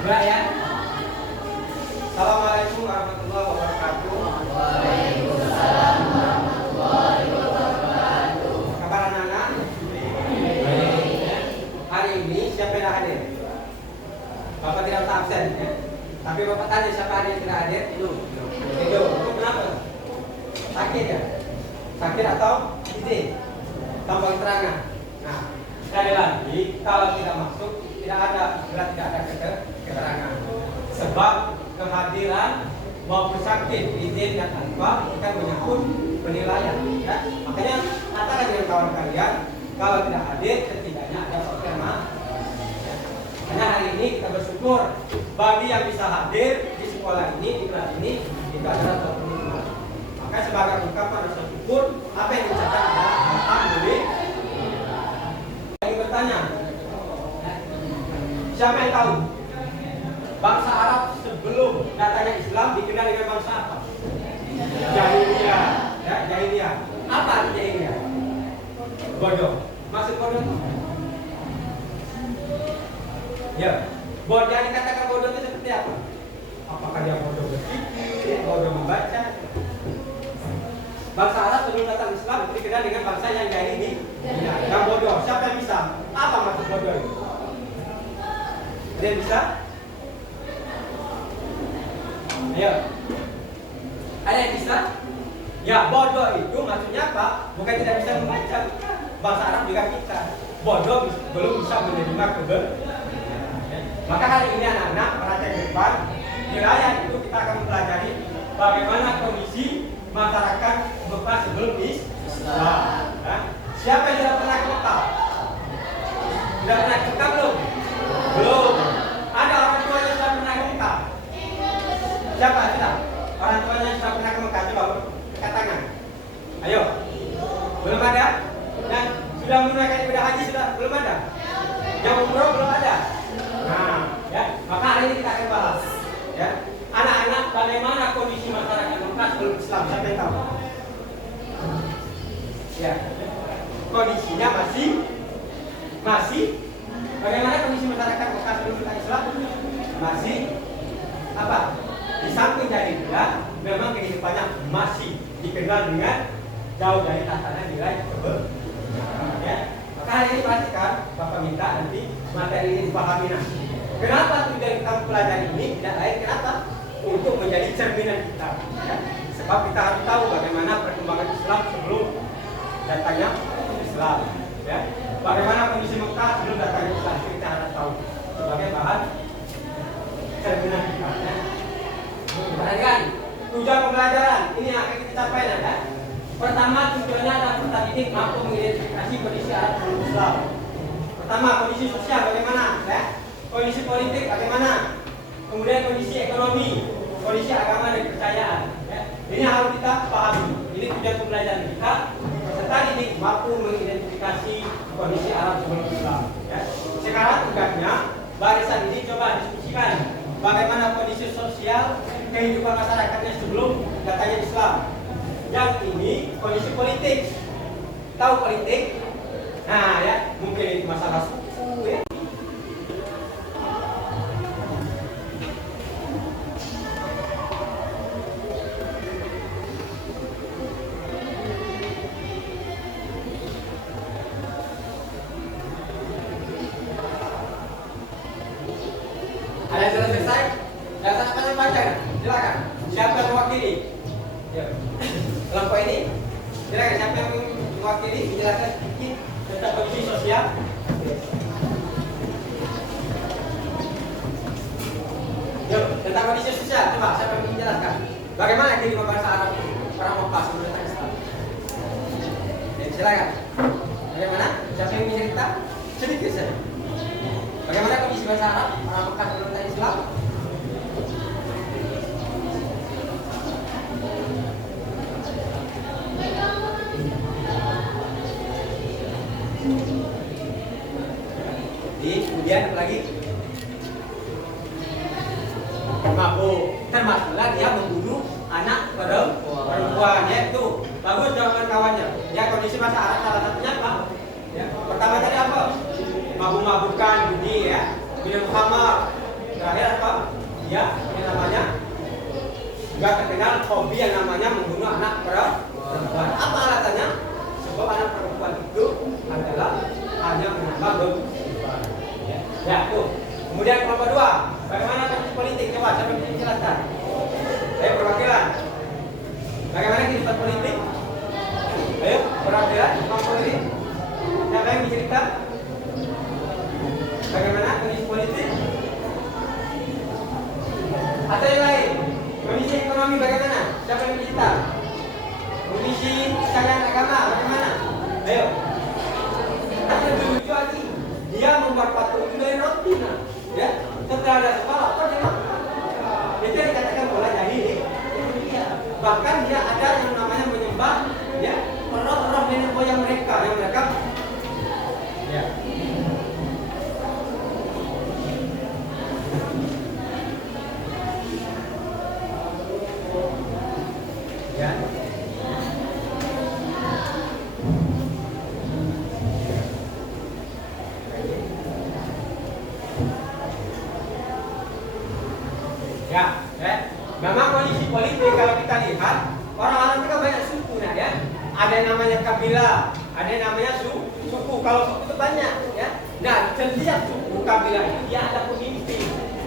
Enggak ya? Assalamualaikum warahmatullahi wabarakatuh. Waalaikumsalam warahmatullahi wabarakatuh. Kabar anak-anak? Hari ini siapa yang hadir? Bapak tidak usah absen ya. Tapi Bapak tanya siapa hari yang tidak hadir? Itu kenapa? Sakit ya? Sakit atau izin? Tanpa keterangan. Nah, sekali lagi kalau tidak masuk tidak ada keterangan. Sebab kehadiran maupun sakit, izin dan tanpa kan menyangkut penilaian ya. Makanya katakan dengan kawan kalian kalau tidak hadir setidaknya ada pertama. Karena hari ini kita bersyukur bagi yang bisa hadir di sekolah ini, di kelas ini itu adalah suatu nikmat. Maka sebagai ungkapan rasa syukur apa yang diucapkan adalah alhamdulillah. Yang bertanya, siapa yang tahu bangsa Arab sebelum datangnya Islam dikenal dengan bangsa apa? Jahiliyah. Ya, jahiliyah. Apa arti jahiliyah? Bodoh. Maksud bodoh itu? Ya. Bodoh yang dikatakan bodoh itu seperti apa? Apakah dia bodoh berpikir, bodoh membaca? Bangsa Arab sebelum datang Islam itu dikenal dengan bangsa yang jahiliyah. Yang bodoh. Siapa yang bisa? Apa maksud bodoh itu? Dia bisa? Ayo. Ada yang bisa? Ya, bodoh itu maksudnya apa? Bukan tidak bisa membaca. Bangsa Arab juga kita. Bodoh belum bisa menerima kebenaran. Maka hari ini anak-anak perhatian ke depan. Di layar itu kita akan mempelajari bagaimana kondisi masyarakat Mekah sebelum Islam. Ya. Siapa yang sudah pernah ke Mekah? Sudah pernah ke Mekah belum? Belum. Ada orang tua yang sudah pernah ke Mekah? Siapa? Sudah? Orang tuanya yang sudah pernah ke Mekah? Coba angkat tangan. Ayo. Belum ada? Dan sudah menunaikan ibadah haji sudah? Belum ada? Yang umroh belum ada? Nah, ya. Maka hari ini kita akan bahas. Ya. Anak-anak, bagaimana kondisi masyarakat Mekah sebelum Islam? Siapa yang tahu? Ya. Kondisinya masih bagaimana kondisi masyarakat Mekah sebelum Islam? Masih apa? Di samping dari dia, memang kehidupannya masih dikenal dengan jauh dari tatanan nilai kebenaran. Ya. Maka hari ini perhatikan, Bapak minta nanti materi ini dipahami nanti. Kenapa tujuan kita mempelajari ini? Tidak lain kenapa? Untuk menjadi cerminan kita. Ya. Sebab kita harus tahu bagaimana perkembangan Islam sebelum datangnya Islam. Ya. Bagaimana kondisi Mekah sebelum datangnya Islam, kita harus tahu sebagai bahan cerminan kita. Ya. Perhatikan, tujuan pembelajaran ini yang akan kita capai ya. Pertama, tujuannya adalah peserta didik mampu mengidentifikasi kondisi Arab sebelum Islam. Pertama, kondisi sosial bagaimana, ya? Kondisi politik bagaimana, kemudian kondisi ekonomi, kondisi agama dan kepercayaan. Ya. Ini harus kita pahami. Ini tujuan pembelajaran kita. Peserta didik mampu mengidentifikasi kondisi Arab sebelum Islam. Ya. Sekarang tugasnya, barisan ini coba diskusikan bagaimana kondisi sosial kehidupan masyarakatnya sebelum datangnya Islam. Yang ini kondisi politik. tahu politik. Nah ya, mungkin itu masalah suku ya. Ada yang sudah selesai? Yang sana kalian baca, silakan. Siapa yang mewakili? Ya. Kelompok ini, silakan siapa yang mewakili? Menjelaskan sedikit tentang kondisi sosial. Yuk, tentang kondisi sosial, coba siapa yang menjelaskan? Bagaimana kehidupan bangsa Arab orang Mekah sebelum datang Islam? Ya, silakan. Bagaimana? Siapa yang mencerita? Sedikit saja. Bagaimana kondisi bangsa Arab orang Mekah sebelum datang Islam? Kemudian apa lagi? Mabuk. Termasuklah dia membunuh anak perempuan. Ya itu bagus jawaban kawannya. Ya kondisi bangsa Arab salah satunya apa? Ya, pertama tadi apa? Mabuk-mabukan, judi ya, minum khamar. Terakhir apa? Ya, yang namanya juga terkenal hobi yang namanya membunuh anak perempuan. Apa alasannya? Sebab anak perempuan itu adalah hanya menambah beban. Ya, tuh. Kemudian kelompok dua, bagaimana kondisi politik? Coba siapa yang menjelaskan? Ayo perwakilan. Bagaimana kehidupan politik? Ayo perwakilan kelompok ini. Siapa yang bercerita? Bagaimana kondisi politik? Atau yang lain? Kondisi ekonomi bagaimana? Siapa yang bercerita? Kondisi kesadaran agama bagaimana? Ayo. Ada lucu lagi. Dia membuat patung itu dari roti, nah. Ya, setelah ada sekolah, apa dia makan? Itu yang dikatakan bola jahili. Bahkan dia ada yang namanya menyembah, ya, roh-roh nenek moyang mereka yang mereka, ya. Ya. Ya. Memang kondisi politik kalau kita lihat orang-orang kita banyak suku, nah ya. Ada yang namanya kabilah, ada yang namanya suku. Kalau suku itu banyak, ya. Nah, setiap suku kabilah itu dia ada pemimpin,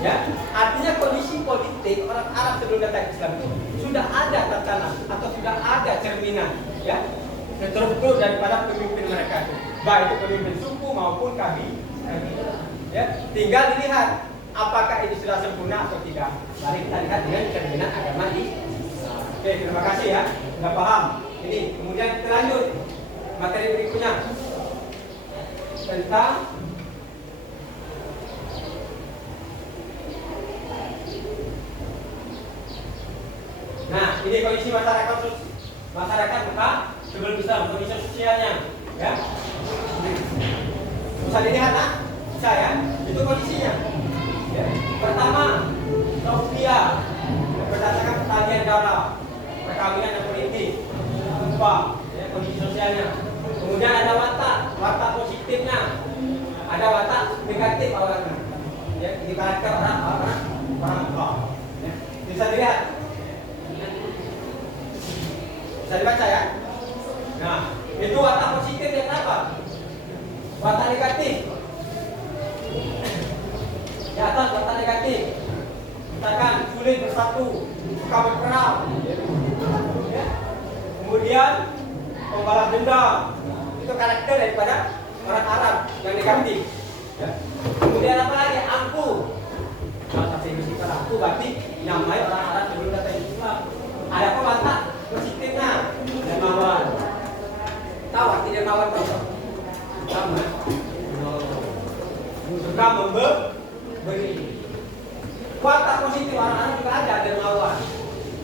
ya. Artinya kondisi politik orang Arab sebelum datang Islam itu sudah ada tatanan atau sudah ada cerminan, ya. Struktur daripada pemimpin mereka itu, baik itu pemimpin suku maupun kabilah, ya. Tinggal dilihat apakah ini sudah sempurna atau tidak. Mari kita lihat dengan cerminan agama ini. Oke, terima kasih ya. Sudah paham. Ini kemudian kita lanjut materi berikutnya tentang nah ini kondisi masyarakat Mekah sebelum Islam, kondisi sosialnya, ya. Bisa dilihat, nah, bisa ya. Itu kondisinya. Ya. Pertama, Sofia berdasarkan pertanian darah, perkawinan dan politik, upah, ya, kondisi sosialnya. Kemudian ada watak positifnya, ada watak negatif awalnya. Ya, di karakter orang Mekah. Ya. Bisa dilihat, bisa dibaca ya. Nah, itu watak positif yang apa? Watak negatif. Di atas watak negatif, misalkan sulit bersatu, suka berperang, ya. Kemudian pembalas dendam, itu karakter daripada orang Arab yang negatif, ya. Kemudian apa lagi? Ampuh. Bahasa Inggris kita ampuh berarti namanya orang Arab sebelum datang Islam. Ada apa watak positifnya? Dermawan. Tahu arti dermawan apa? Sama. Suka memberi. Watak positif orang-orang juga ada dermawan,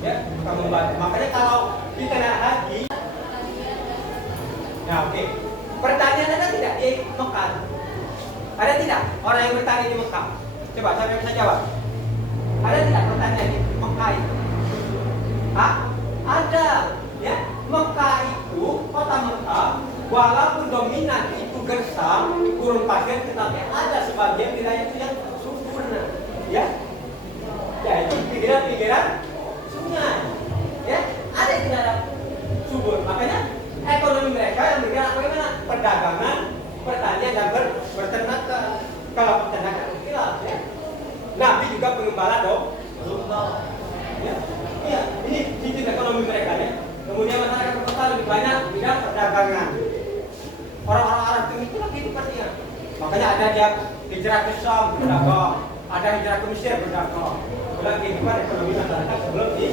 ya, suka membantu. Makanya kalau kita naik haji, ya oke. Pertanian ada tidak di Mekah? Ada tidak orang yang bertani di Mekah? Coba siapa yang bisa jawab? Ada tidak pertanian di Mekah itu? Ada, ya. Mekah itu, kota Mekah walaupun dominan itu gersam, gurun pasir, tetapi ada sebagian wilayah itu yang subur, ya, yaitu pinggiran-pinggiran sungai, ya, ada yang tidak ada subur. Makanya ekonomi mereka yang bergerak bagaimana? Perdagangan, pertanian dan berternak. Kalau peternakan khilaf, ya. Nabi juga pengembala domba. Ya, iya, ini sistem ekonomi mereka, ya. Kemudian masyarakat kota lebih banyak bidang perdagangan. Orang-orang Arab itu lagi kehidupannya. Makanya ada dia hijrah ke Syam berdagang, ada hijrah ke Mesir berdagang. Itulah kehidupan ekonomi masyarakat sebelum di.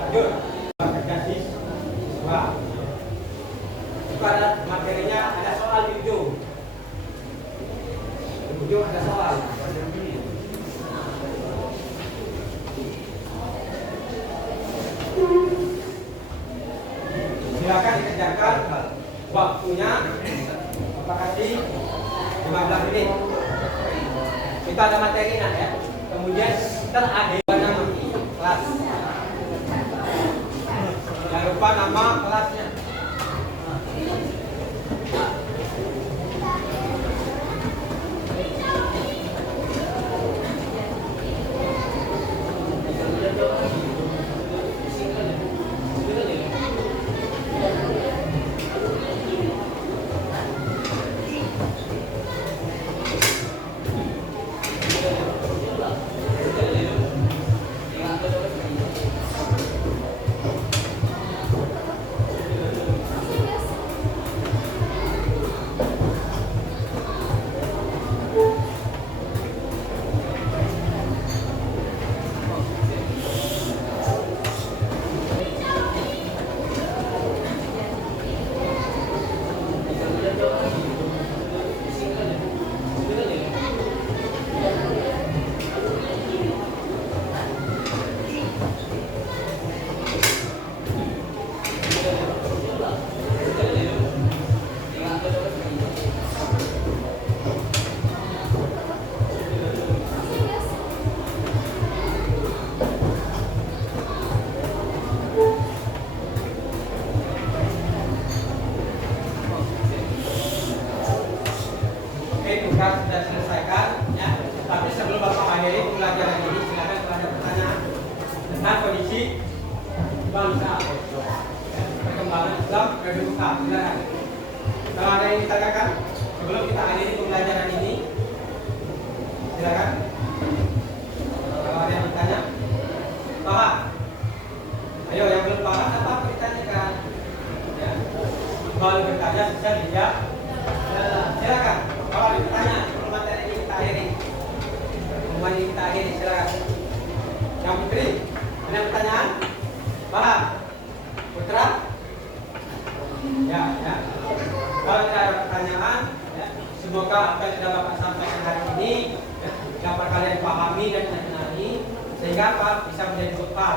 Lanjut. Kerja siswa. Pada materinya ada soal di ujung. Di ujung ada soal. Silakan dikerjakan, waktunya Bapak kasih 15 menit. Kita ada materi ya. Kemudian ada nama kelas. Jangan lupa nama kelasnya. Tugas sudah selesaikan, ya. Tapi sebelum Bapak akhiri pembelajaran ini, silakan kalau ada pertanyaan tentang kondisi bangsa, ya, perkembangan Islam dari buka. Silakan. Kalau ada yang ditanyakan sebelum kita akhiri pembelajaran ini, silakan. Kalau ada yang bertanya, paham? Ayo yang belum paham apa ditanyakan? Ya. Kalau bertanya bisa dijawab. Silakan. Kalau ada pertanyaan, sebelum materi ini kita akhiri. Pengumuman ini kita akhiri, silakan. Yang Putri, ada pertanyaan? Paham? Putra? Ya, ya. Kalau tidak ada pertanyaan, ya, semoga apa yang sudah Bapak sampaikan hari ini, ya, dapat kalian pahami dan kenali, sehingga Pak bisa menjadi bekal.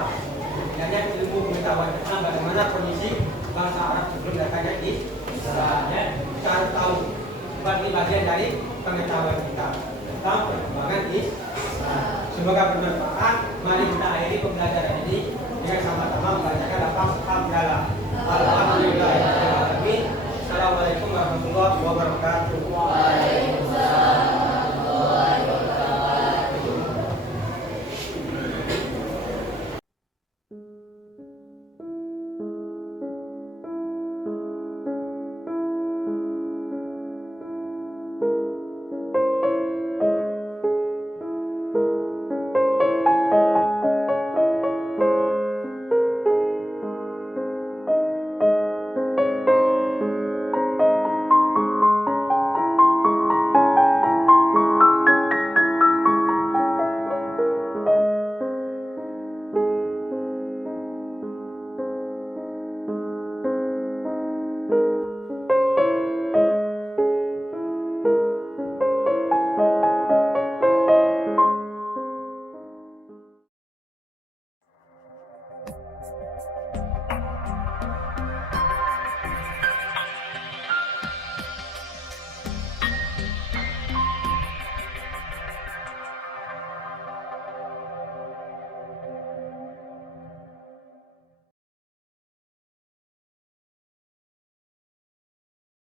Kiranya ilmu pengetahuan tentang bagaimana kondisi bangsa Arab sebelum datangnya di Islam, ya. Kita harus tahu. Ini bagian dari pengetahuan kita tentang perkembangan Islam. Semoga bermanfaat. Mari kita akhiri pembelajaran ini dengan sama-sama membacakan lafaz hamdalah.